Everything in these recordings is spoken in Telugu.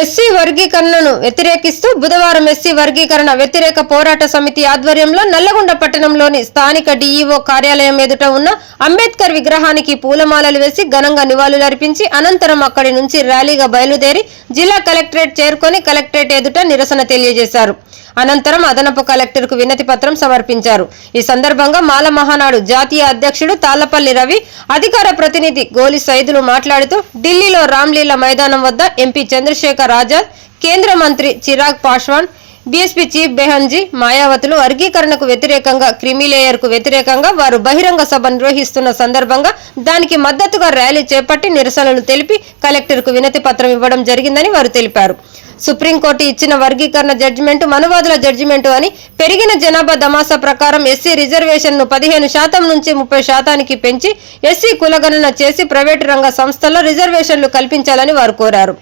ఎస్సీ వర్గీకరణను వ్యతిరేకిస్తూ బుధవారం ఎస్సీ వర్గీకరణ వ్యతిరేక పోరాట సమితి ఆధ్వర్యంలో నల్లగొండ పట్టణంలోని స్థానిక డీఈఓ కార్యాలయం ఎదుట ఉన్న అంబేద్కర్ విగ్రహానికి పూలమాలలు వేసి ఘనంగా నివాళులర్పించి అనంతరం అక్కడి నుంచి ర్యాలీగా బయలుదేరి జిల్లా కలెక్టరేట్ చేరుకొని కలెక్టరేట్ ఎదుట నిరసన తెలియజేశారు. అనంతరం అదనపు కలెక్టర్కు వినతి పత్రం సమర్పించారు. ఈ సందర్భంగా మాల మహానాడు జాతీయ అధ్యక్షుడు తాళ్లపల్లి రవి, అధికార ప్రతినిధి గోలి సైదులు మాట్లాడుతూ ఢిల్లీలో రామ్లీలా మైదానం వద్ద ఎంపీ చంద్రశేఖర్ ఆజాద్, కేంద్ర మంత్రి చిరాగ్ పాస్వాన్, బీఎస్పీ చీఫ్ బెహన్జీ, మాయావతులు వర్గీకరణకు వ్యతిరేకంగా క్రిమిలేయర్ కు వ్యతిరేకంగా వారు బహిరంగ సభ నిర్వహిస్తున్న సందర్భంగా దానికి మద్దతుగా ర్యాలీ చేపట్టి నిరసనలు తెలిపి కలెక్టర్కు వినతి పత్రం ఇవ్వడం జరిగిందని వారు తెలిపారు. సుప్రీంకోర్టు ఇచ్చిన వర్గీకరణ జడ్జిమెంట్ మనువాదుల జడ్జిమెంటు అని, పెరిగిన జనాభా దమాసా ప్రకారం ఎస్సీ రిజర్వేషన్ను 15% నుంచి 30% పెంచి ఎస్సీ కులగణన చేసి ప్రైవేటు రంగ సంస్థల్లో రిజర్వేషన్లు కల్పించాలని వారు కోరారు.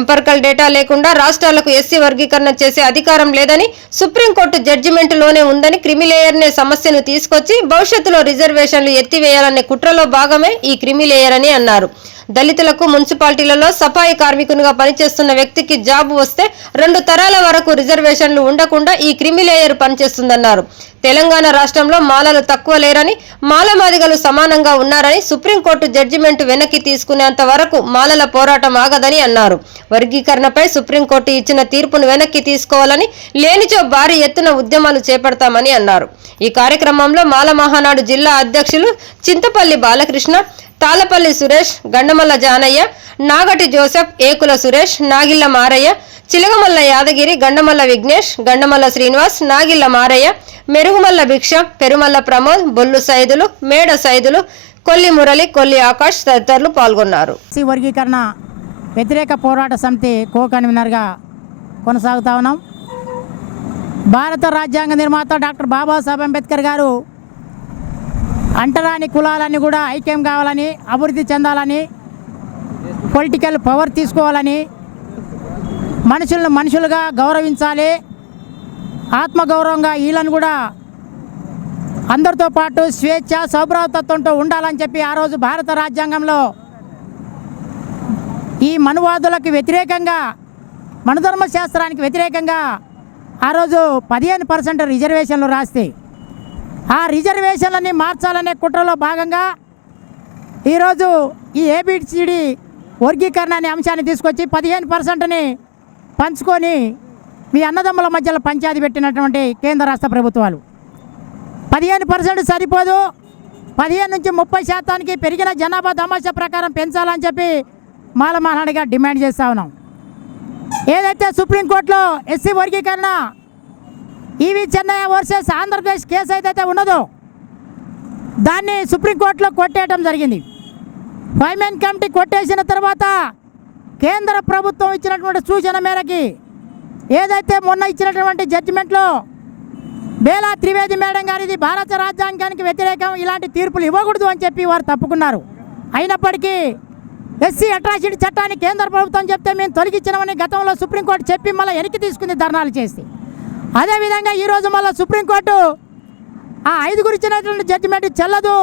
ఎంపర్కల్ డేటా లేకుండా రాష్ట్రాలకు ఎస్సీ వర్గీకరణ చేసే అధికారం లేదని, సుప్రీంకోర్టు జడ్జిమెంటులోనే ఉందని, క్రిమిలేయర్నే సమస్యను తీసుకొచ్చి భవిష్యత్తులో రిజర్వేషన్లు ఎత్తివేయాలనే కుట్రలో భాగమే ఈ క్రిమిలేయర్ అని అన్నారు. దళితులకు మున్సిపాలిటీలలో సఫాయి కార్మికునిగా పనిచేస్తున్న వ్యక్తికి జాబ్ వస్తే 2 తరాల వరకు రిజర్వేషన్లు ఉండకుండా ఈ క్రిమిలేయర్ పనిచేస్తుందన్నారు. తెలంగాణ రాష్ట్రంలో మాలలు తక్కువ లేరని, మాలమాదిగలు సమానంగా ఉన్నారని, సుప్రీంకోర్టు జడ్జిమెంట్ వెనక్కి తీసుకునేంత వరకు మాలల పోరాటం ఆగదని అన్నారు. వర్గీకరణపై సుప్రీంకోర్టు ఇచ్చిన తీర్పును వెనక్కి తీసుకోవాలని, లేనిచో భారీ ఎత్తున ఉద్యమాలు చేపడతామని అన్నారు. ఈ కార్యక్రమంలో మాల మహానాడు జిల్లా అధ్యక్షులు చింతపల్లి బాలకృష్ణ, తాళ్లపల్లి సురేష్, గండమల్ల జానయ్య, నాగటి జోసెఫ్, ఏకుల సురేష్, నాగిళ్ల మారయ్య, చిలగమల్ల యాదగిరి, గండమల్ల విఘ్నేష్, గండమల్ల శ్రీనివాస్, నాగిళ్ల మారయ్య, మెరుగుమల్ల భిక్ష, పెరుమల్ల ప్రమోద్, బొల్లు సైదులు, మేడ సైదులు, కొల్లి మురళి, కొల్లి ఆకాష్ తదితరులు పాల్గొన్నారు. వర్గీకరణ వ్యతిరేక పోరాట సమితి కో కన్వీనర్గా కొనసాగుతా ఉన్నాం. భారత రాజ్యాంగ నిర్మాత డాక్టర్ బాబాసాహెబ్ అంబేద్కర్ గారు అంటరాని కులాలన్నీ కూడా ఐక్యం కావాలని, అభివృద్ధి చెందాలని, పొలిటికల్ పవర్ తీసుకోవాలని, మనుషులను మనుషులుగా గౌరవించాలి, ఆత్మగౌరవంగా వీళ్ళని కూడా అందరితో పాటు స్వేచ్ఛ సౌభ్రాతత్వంతో ఉండాలని చెప్పి ఆ రోజు భారత రాజ్యాంగంలో ఈ మనువాదులకు వ్యతిరేకంగా, మనుధర్మ శాస్త్రానికి వ్యతిరేకంగా ఆ రోజు 15% రిజర్వేషన్లు రాస్తే ఆ రిజర్వేషన్లన్నీ మార్చాలనే కుట్రలో భాగంగా ఈరోజు ఈ ఏబిసిడి వర్గీకరణ అనే అంశాన్ని తీసుకొచ్చి 15%ని పంచుకొని మీ అన్నదమ్ముల మధ్యలో పంచాయతీ పెట్టినటువంటి కేంద్ర రాష్ట్ర ప్రభుత్వాలు 15% సరిపోదు, 15 నుంచి 30% పెరిగిన జనాభా దమాషా ప్రకారం పెంచాలని చెప్పి మాల మహానాడుగా డిమాండ్ చేస్తూ ఉన్నాం. ఏదైతే సుప్రీంకోర్టులో ఎస్సీ వర్గీకరణ ఈవి చెన్నయ్య వర్సెస్ ఆంధ్రప్రదేశ్ కేసు ఏదైతే ఉన్నదో దాన్ని సుప్రీంకోర్టులో కొట్టేయడం జరిగింది. 5 మెన్ కమిటీ కొట్టేసిన తర్వాత కేంద్ర ప్రభుత్వం ఇచ్చినటువంటి సూచన మేరకి ఏదైతే మొన్న ఇచ్చినటువంటి జడ్జిమెంట్లో బేలా త్రివేది మేడం గారు ఇది భారత రాజ్యాంగానికి వ్యతిరేకం, ఇలాంటి తీర్పులు ఇవ్వకూడదు అని చెప్పి వారు తప్పుకున్నారు. అయినప్పటికీ ఎస్సీ అట్రాసిటీ చట్టాన్ని కేంద్ర ప్రభుత్వం చెప్తే మేము తొలగించినామని గతంలో సుప్రీంకోర్టు చెప్పి మళ్ళీ వెనక్కి తీసుకుంది ధర్నాలు చేసి. అదేవిధంగా ఈరోజు మళ్ళీ సుప్రీంకోర్టు ఆ 5గురు ఇచ్చినటువంటి జడ్జిమెంట్ చెల్లదు,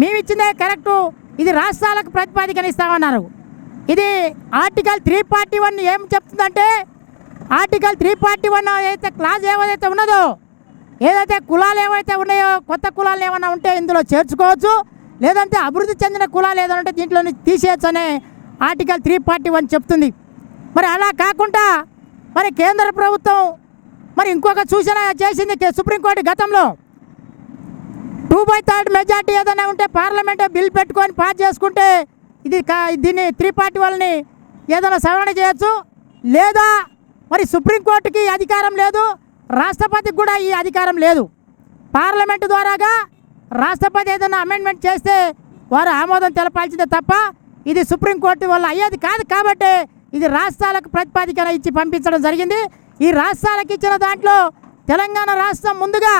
మేము ఇచ్చిందే కరెక్టు, ఇది రాష్ట్రాలకు ప్రతిపాదికన ఇస్తామన్నారు. ఇది ఆర్టికల్ 341 ఏం చెప్తుందంటే, ఆర్టికల్ 341 ఏదైతే క్లాజ్ ఏదైతే ఉన్నదో, ఏదైతే కులాలు ఏవైతే ఉన్నాయో కొత్త కులాలు ఏమైనా ఉంటే ఇందులో చేర్చుకోవచ్చు, లేదంటే అభివృద్ధి చెందిన కులాలు ఏదైనా ఉంటే దీంట్లో నుంచి తీసేయచ్చు అనే ఆర్టికల్ 341 చెప్తుంది. మరి అలా కాకుండా మరి కేంద్ర ప్రభుత్వం మరి ఇంకొక సూచన చేసింది సుప్రీంకోర్టు గతంలో 2/3 మెజార్టీ ఏదైనా ఉంటే పార్లమెంట్ బిల్ పెట్టుకొని పాస్ చేసుకుంటే దీన్ని 341ని ఏదైనా సవరణ చేయొచ్చు, లేదా మరి సుప్రీంకోర్టుకి అధికారం లేదు, రాష్ట్రపతికి కూడా ఈ అధికారం లేదు. పార్లమెంటు ద్వారాగా రాష్ట్రపతి ఏదైనా అమెండ్మెంట్ చేస్తే వారు ఆమోదం తెలపాల్సిందే తప్ప ఇది సుప్రీంకోర్టు వల్ల అయ్యేది కాదు. కాబట్టి ఇది రాష్ట్రాలకు ప్రతిపాదికన ఇచ్చి పంపించడం జరిగింది. ఈ రాష్ట్రాలకు ఇచ్చిన దాంట్లో తెలంగాణ రాష్ట్రం ముందుగా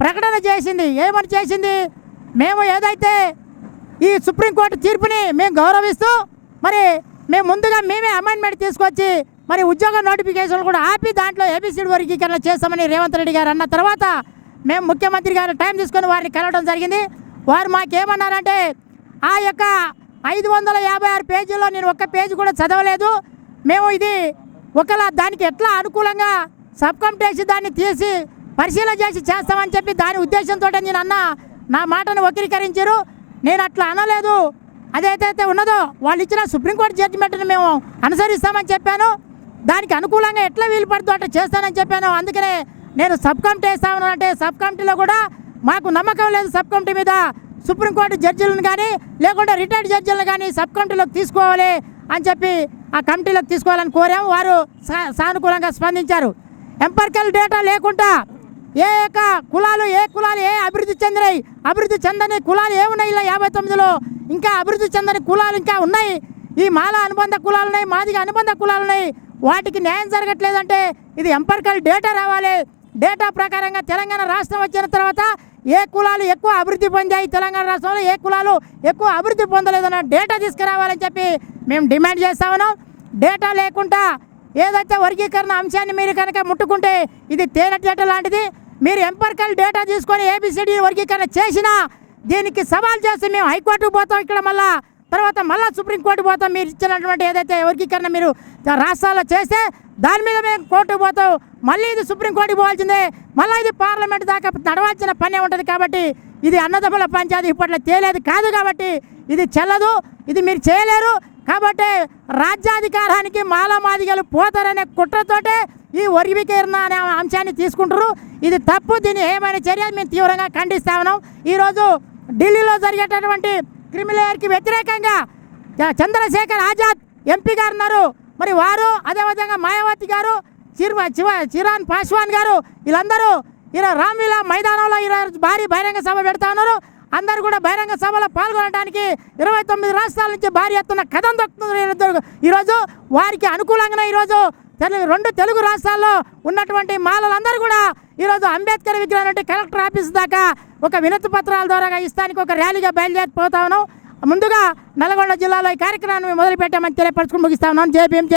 ప్రకటన చేసింది. ఏమని చేసింది? మేము ఏదైతే ఈ సుప్రీంకోర్టు తీర్పుని మేము గౌరవిస్తూ మరి మేము ముందుగా మేమే అమెండ్మెంట్ తీసుకొచ్చి మరి ఉద్యోగ నోటిఫికేషన్లు కూడా ఆపి దాంట్లో ఏబిసిడి వర్గీకరణ చేస్తామని రేవంత్ రెడ్డి గారు అన్న తర్వాత మేము ముఖ్యమంత్రి గారు టైం తీసుకొని వారిని కలవడం జరిగింది. వారు మాకేమన్నారంటే ఆ యొక్క 556 పేజీల్లో నేను ఒక్క పేజీ కూడా చదవలేదు, మేము ఇది ఒకవేళ దానికి ఎట్లా అనుకూలంగా సబ్ కమిటీ వేసి దాన్ని తీసి పరిశీలన చేసి చేస్తామని చెప్పి దాని ఉద్దేశంతో నేను అన్న నా మాటను వక్రీకరించారు. నేను అట్లా అనలేదు. అదేదైతే ఉన్నదో వాళ్ళు ఇచ్చిన సుప్రీంకోర్టు జడ్జిమెంట్ని మేము అనుసరిస్తామని చెప్పాను. దానికి అనుకూలంగా ఎట్లా వీలు పడుతుందో అట్లా చేస్తానని చెప్పాను. అందుకనే నేను సబ్ కమిటీ వేస్తాను అంటే సబ్ కమిటీలో కూడా మాకు నమ్మకం లేదు. సబ్ కమిటీ మీద సుప్రీంకోర్టు జడ్జిలను కానీ లేకుంటే రిటైర్డ్ జడ్జిలను కానీ సబ్ కమిటీలోకి తీసుకోవాలి అని చెప్పి ఆ కమిటీలోకి తీసుకోవాలని కోరాము. వారు సానుకూలంగా స్పందించారు. ఎంపరికల్ డేటా లేకుండా ఏ కులాలు ఏ అభివృద్ధి చెందినాయి, అభివృద్ధి చెందని కులాలు ఏమున్నాయి ఇలా 59లో ఇంకా అభివృద్ధి చెందని కులాలు ఇంకా ఉన్నాయి. ఈ మాల అనుబంధ కులాలు ఉన్నాయి, మాదిగ అనుబంధ కులాలు ఉన్నాయి. వాటికి న్యాయం జరగట్లేదంటే ఇది ఎంపరికల్ డేటా రావాలి. డేటా ప్రకారంగా తెలంగాణ రాష్ట్రం వచ్చిన తర్వాత ఏ కులాలు ఎక్కువ అభివృద్ధి పొందాయి, తెలంగాణ రాష్ట్రంలో ఏ కులాలు ఎక్కువ అభివృద్ధి పొందలేదన్న డేటా తీసుకురావాలని చెప్పి మేము డిమాండ్ చేస్తా ఉన్నాం. డేటా లేకుండా ఏదైతే వర్గీకరణ అంశాన్ని మీరు కనుక ముట్టుకుంటే ఇది తేనె లాంటిది. మీరు ఎంపరికల్ డేటా తీసుకొని ఏబిసిడి వర్గీకరణ చేసినా దీనికి సవాల్ చేసి మేము హైకోర్టుకు పోతాం, ఇక్కడ మళ్ళీ సుప్రీంకోర్టు పోతాం. మీరు ఇచ్చినటువంటి ఏదైతే వర్గీకరణ మీరు రాష్ట్రాల్లో చేస్తే దాని మీద మేము కోర్టుకు పోతాం. మళ్ళీ ఇది సుప్రీంకోర్టుకు పోవాల్సిందే, మళ్ళీ ఇది పార్లమెంట్ దాకా నడవాల్సిన పనే ఉంటుంది. కాబట్టి ఇది అన్నదమ్ముల పంచాయతీ ఇప్పట్లో తేలేదు కాదు. కాబట్టి ఇది చెల్లదు, ఇది మీరు చేయలేరు. కాబట్టి రాజ్యాధికారానికి మాదిగలు పోతారనే కుట్రతోటే ఈ వర్గీకరణ అనే అంశాన్ని తీసుకుంటారు. ఇది తప్పు. దీన్ని ఏమైనా చర్య మేము తీవ్రంగా ఖండిస్తా ఉన్నాం. ఈరోజు ఢిల్లీలో జరిగేటటువంటి క్రిమిలేయర్కి వ్యతిరేకంగా చంద్రశేఖర్ ఆజాద్ ఎంపీ గారు ఉన్నారు. మరి వారు అదేవిధంగా మాయావతి గారు, చిరాన్ పాస్వాన్ గారు వీళ్ళందరూ ఈరోజు రామ్లీలా మైదానంలో ఈరోజు భారీ బహిరంగ సభ పెడతా ఉన్నారు. అందరూ కూడా బహిరంగ సభలో పాల్గొనడానికి 29 రాష్ట్రాల నుంచి భారీ ఎత్తున కథం దొక్కుతుంది. ఈరోజు వారికి అనుకూలంగానే ఈరోజు 2 తెలుగు రాష్ట్రాల్లో ఉన్నటువంటి మాలలందరూ కూడా ఈరోజు అంబేద్కర్ విగ్రహం నుండి కలెక్టర్ ఆఫీస్ దాకా ఒక వినతి పత్రాల ద్వారా ఇస్తానికి ఒక ర్యాలీగా బయలుదేరిపోతా ఉన్నాం. ముందుగా నల్గొండ జిల్లాలో ఈ కార్యక్రమాన్ని మొదలుపెట్టామని తెలియపరచుకుని ముగిస్తా ఉన్నాం. జై భీమ్.